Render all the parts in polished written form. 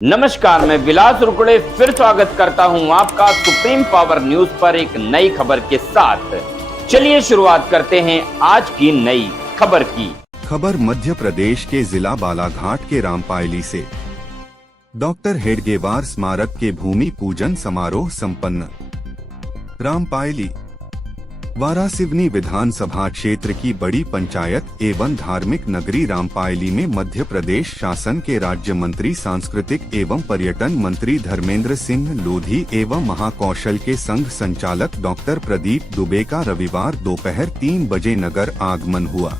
नमस्कार, मैं विलास रुकड़े फिर स्वागत करता हूं आपका सुप्रीम पावर न्यूज पर एक नई खबर के साथ। चलिए शुरुआत करते हैं आज की नई खबर की। खबर मध्य प्रदेश के जिला बालाघाट के रामपायली से। डॉक्टर हेडगेवार स्मारक के भूमि पूजन समारोह संपन्न। रामपायली वारासिवनी विधानसभा क्षेत्र की बड़ी पंचायत एवं धार्मिक नगरी रामपायली में मध्य प्रदेश शासन के राज्य मंत्री सांस्कृतिक एवं पर्यटन मंत्री धर्मेंद्र सिंह लोधी एवं महाकौशल के संघ संचालक डॉक्टर प्रदीप दुबे का रविवार दोपहर 3 बजे नगर आगमन हुआ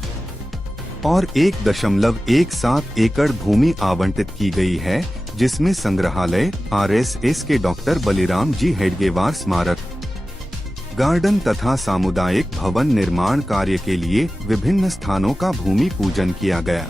और 1.17 एकड़ भूमि आवंटित की गई है, जिसमें संग्रहालय, RSS के डॉक्टर बलिराम जी हेडगेवार स्मारक, गार्डन तथा सामुदायिक भवन निर्माण कार्य के लिए विभिन्न स्थानों का भूमि पूजन किया गया।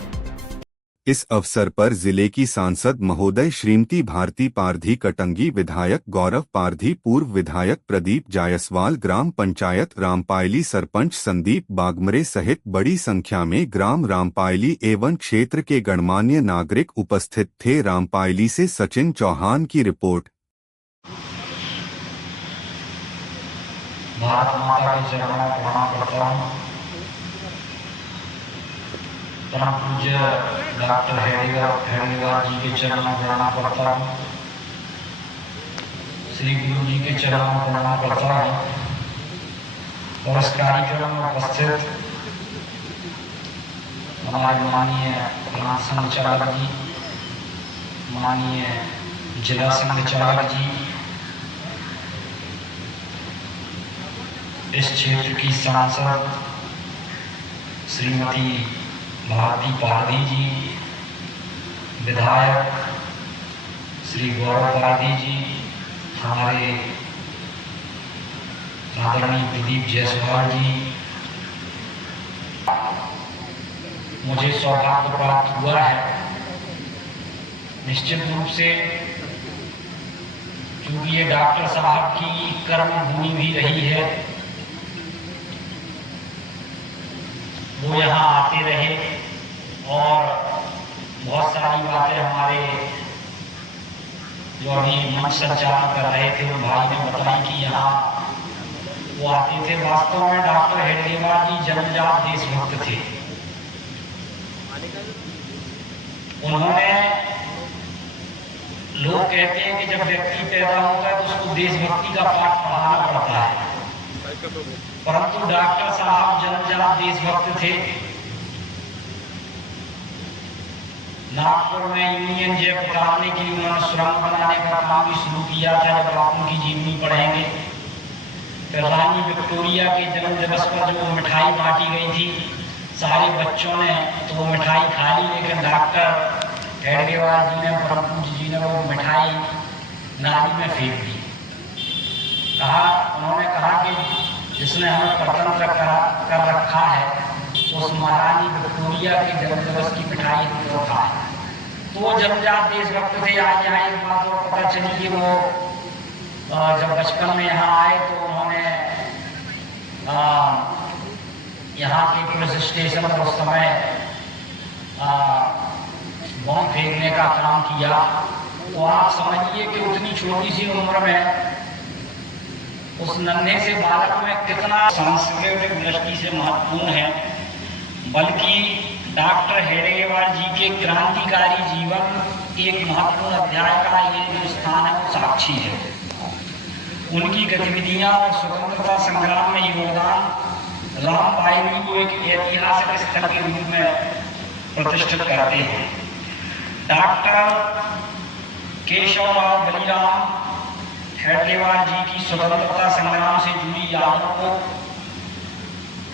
इस अवसर पर जिले की सांसद महोदय श्रीमती भारती पारधी कटंगी, विधायक गौरव पारधी, पूर्व विधायक प्रदीप जायसवाल, ग्राम पंचायत रामपायली सरपंच संदीप बागमरे सहित बड़ी संख्या में ग्राम रामपायली एवं क्षेत्र के गणमान्य नागरिक उपस्थित थे। रामपायली से सचिन चौहान की रिपोर्ट। भारत माता के चरणों में प्रणाम करता हूँ। परम पूज्य डॉक्टर हेडगेवार जी के चरणों में प्रणाम करता हूँ। श्री गुरु जी के चरणों में प्रणाम करता हूँ। और इस कार्यक्रम में उपस्थित हमारे माननीय प्रांत संचालक जी, माननीय जिला संचालक जी, इस क्षेत्र की सांसद श्रीमती भारती पारधी जी, विधायक श्री गौरव पारधी जी, हमारे आदरणीय प्रदीप जायसवाल जी, मुझे सौभाग्य प्राप्त हुआ है। निश्चित रूप से क्योंकि ये डॉक्टर साहब की कर्म भूमि भी रही है, वो यहाँ आते रहे और बहुत सारी बातें हमारे जो अभी मंच संचालन कर रहे थे उन भाई ने बताई कि यहाँ वो आते थे। वास्तव में डॉक्टर हेडगेवार जी जन्मजात देशभक्त थे। उन्होंने, लोग कहते हैं कि जब व्यक्ति पैदा होता है तो उसको देशभक्ति का पाठ पढ़ाना पड़ता है, परंतु डॉक्टर साहब जन्मजात देशभक्त थे। नागपुर में यूनियन जैक उतारने के लिए उन्होंने सुरंग बनाने का काम भी शुरू किया था। जब आप उनकी जीवनी पढ़ेंगे, फिर रानी विक्टोरिया के जन्म दिवस पर जो मिठाई बांटी गई थी सारे बच्चों ने, तो वो मिठाई खा ली, लेकिन डॉक्टर हेडगेवार जी ने, परम पूज्य जी ने वो मिठाई नाली में फेंक दी। उन्होंने कहा कि जिसने हमें स्वतंत्र कर रखा है उस महारानी विक्टोरिया के जन्म दिवस की मिठाई तो खाए। तो वो जन्मजात देशभक्त थे। आज यहाँ एक बात और पता चली कि वो जब बचपन में यहाँ आए तो उन्होंने यहाँ के पुलिस स्टेशन पर उस समय बम फेंकने का काम किया। तो आप समझिए कि उतनी छोटी सी उम्र में उस नन्हे से बालक में कितना सांस्कृतिक दृष्टि से महत्वपूर्ण है। बल्कि डॉक्टर हेडगेवार जी के क्रांतिकारी जीवन एक महत्वपूर्ण अध्याय का ये जो स्थान है वो साक्षी है। उनकी गतिविधियां और स्वतंत्रता संग्राम में योगदान रामपायली को एक ऐतिहासिक स्थल के रूप में प्रतिष्ठित करते हैं। डॉक्टर केशवराव बलिराम हेडगेवार जी की स्वतंत्रता संग्राम से जुड़ी यादों को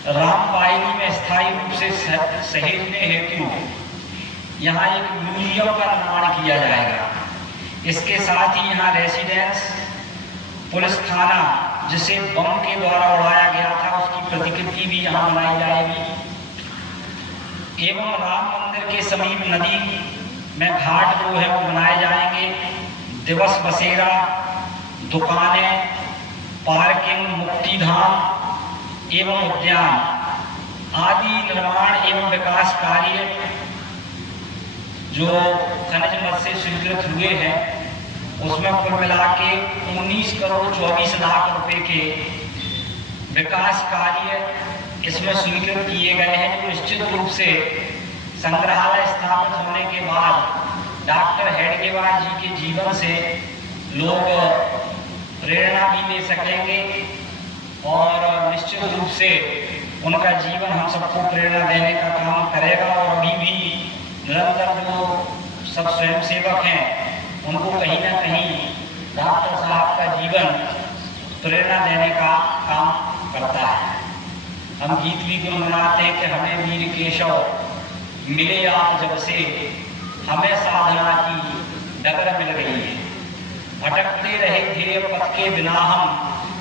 रामपायली में स्थायी रूप से सहेजने हेतु यहाँ एक म्यूजियम का निर्माण किया जाएगा। इसके साथ ही यहाँ रेसिडेंस, पुलिस थाना जिसे बम के द्वारा उड़ाया गया था उसकी प्रतिकृति भी यहाँ बनाई जाएगी, एवं राम मंदिर के समीप नदी में घाट जो है वो बनाए जाएंगे। दिवस बसेरा, दुकानें, पार्किंग, मुक्तिधाम एवं उद्यान आदि निर्माण एवं विकास कार्य जो खनिज मद से स्वीकृत हुए हैं उसमें कुल मिला के 19 करोड़ 24 लाख रुपए के विकास कार्य इसमें स्वीकृत किए गए हैं, जो निश्चित रूप से संग्रहालय स्थापित होने के बाद डॉक्टर हेडगेवार जी के जीवन से लोग प्रेरणा भी ले सकेंगे और निश्चित रूप से उनका जीवन हम सबको प्रेरणा देने का काम करेगा। और अभी भी निरंतर जो सब स्वयंसेवक हैं उनको कहीं ना कहीं डॉक्टर साहब का जीवन प्रेरणा देने का काम करता है। हम गीत भी गुनगुनाते हैं कि हमें वीर केशव मिले आप जब से, हमें साधना की डगर मिल गई है। भटकते रहे ध्येय पथ के बिना हम,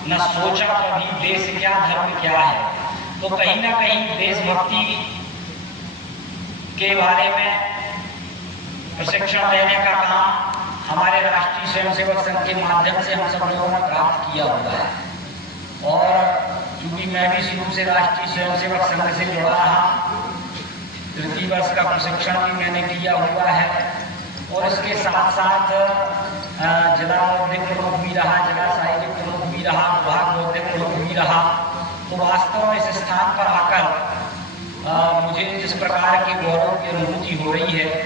न सोचा कभी देश क्या धर्म क्या है। तो कहीं ना कहीं देशभक्ति के बारे में प्रशिक्षण देने का काम हमारे राष्ट्रीय स्वयंसेवक संघ के माध्यम से हम सब लोगों ने प्राप्त किया हुआ है। और क्योंकि मैं भी शुरू से राष्ट्रीय स्वयंसेवक संघ से जुड़ा रहा, तृतीय वर्ष का प्रशिक्षण भी मैंने किया हुआ है और इसके साथ साथ जिला बौद्धिक प्रमुख भी रहा, जिला साहित्यिक प्रमुख भी रहा, विभाग बौद्धिक प्रमुख भी रहा। तो वास्तव में इस स्थान पर आकर मुझे जिस प्रकार की गौरव की अनुभूति हो रही है